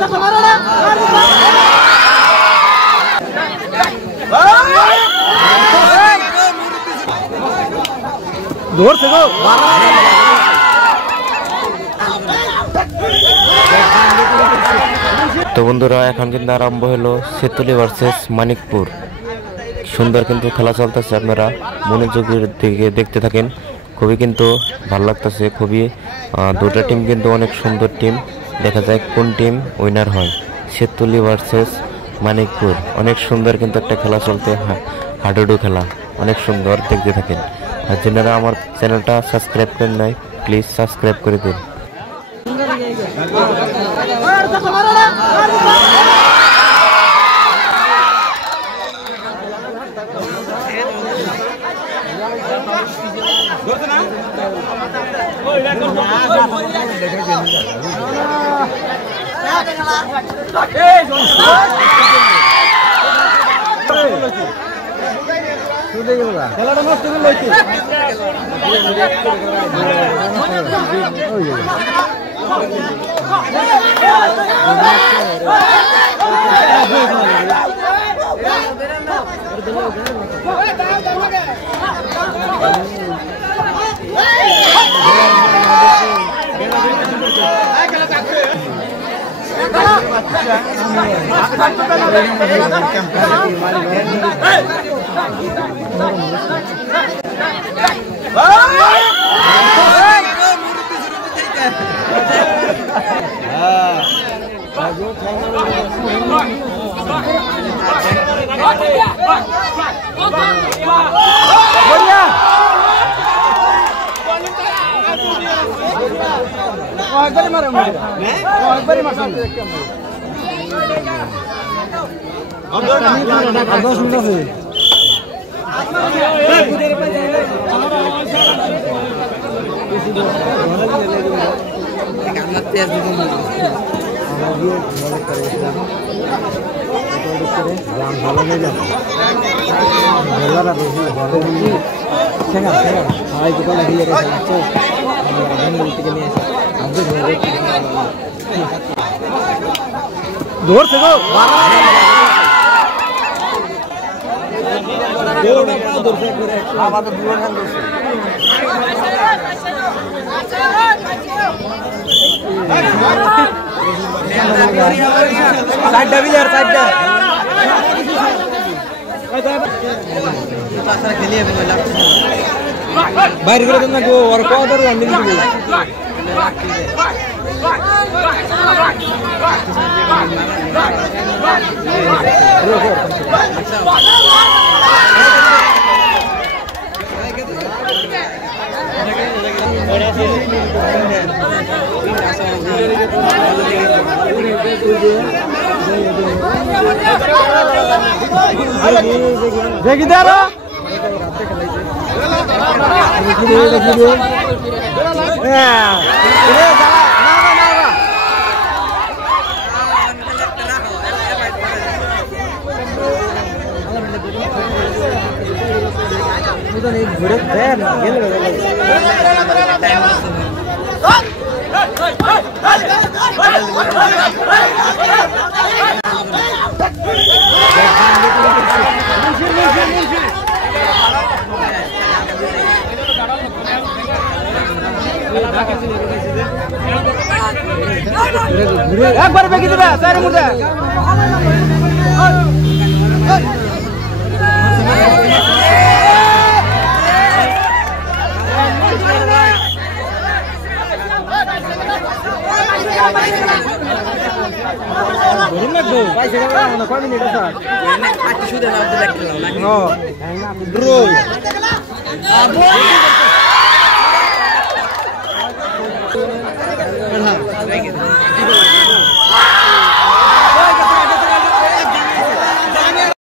তো বন্ধুরা এখন কিন্তু আরম্ভ হলো শেতুলি ভার্সেস মানিকপুর। সুন্দর কিন্তু খেলা চলতেছে, আপনারা মনোযোগের দিকে দেখতে থাকেন। খুবই কিন্তু ভালো লাগতেছে, খুবই দুটো টিম কিন্তু অনেক সুন্দর টিম। দেখা যায় কোন টিম উইনার হয়। শেতুলি ভার্সেস মানিকপুর, অনেক সুন্দর কিন্তু একটা খেলা চলতে, হাডুডু খেলা, অনেক সুন্দর, দেখতে থাকেন। আর যারা আমার চ্যানেলটা সাবস্ক্রাইব করেন নাই, প্লিজ সাবস্ক্রাইব করে দিন। খেলাটা নষ্ট করে লইছে जोर से गो बाहर করে দেন না গো আর কত আর মিল দিবে দেখি দাঁড়া একবার বেঁকে দিবে তার মধ্যে